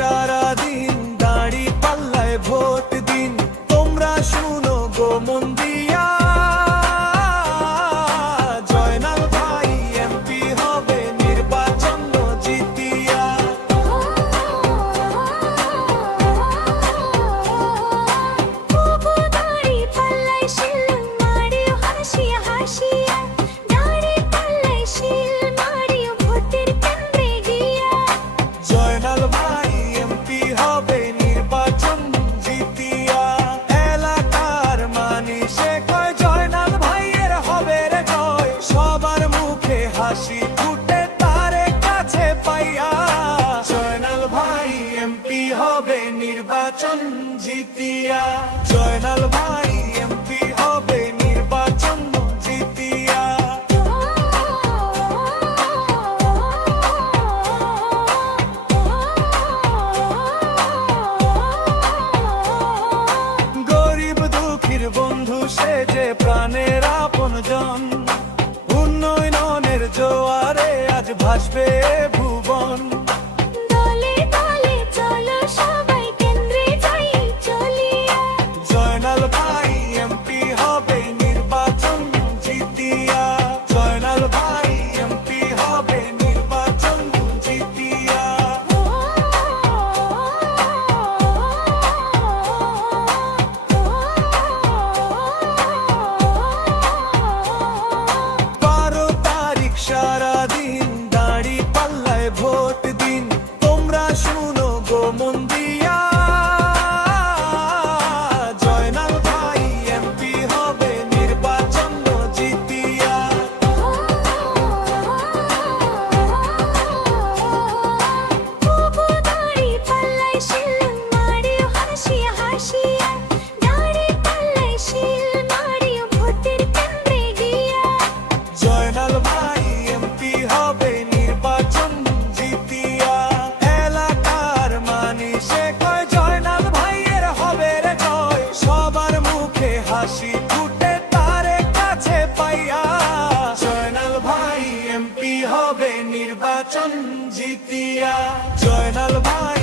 সারাদিন দাড়ি পাল্লায় ভোট দিন, তোমরা শুনো গো মন দিয়া, জয়নাল ভাই এমপি হবে নির্বাচন জিতিয়া। জয়নাল ভাই এমপি হবে নির্বাচন জিতিয়া। এলাকার মানুষে কয় জয়নাল ভাইয়ের হবে রে জয়, সবার মুখে হাসি ফুটে তারে কাছে পাইয়া। জয়নাল ভাই এমপি হবে নির্বাচন জিতিয়া। জয়নাল ভাই এমপি হবে নির্বাচন জিতিয়া। গরিব দুঃখীর বন্ধু সে যে প্রাণের আপনজন, উন্নয়নের জোয়ারে আজ ভাসবে ভুবন। জয়নাল ভাই এমপি হবে নির্বাচন জিতিয়া। জয়নাল ভাই এমপি হবে নির্বাচন জিতিয়া। সারাদিন দাড়ি পাল্লায় ভোট দিন, তোমরা শুনো গো মন দিয়া, জয়নাল ভাই এমপি হবে নির্বাচন জিতিয়া। জয়নাল ভাই এমপি হবে নির্বাচন জিতিয়া। এলাকার মানুষে কয় জয়নাল ভাইয়ের হবে রে জয়, সবার মুখে হাসি ফুটে তারে কাছে পাইয়া। জয়নাল ভাই এমপি হবে নির্বাচন জিতিয়া। জয়নাল ভাই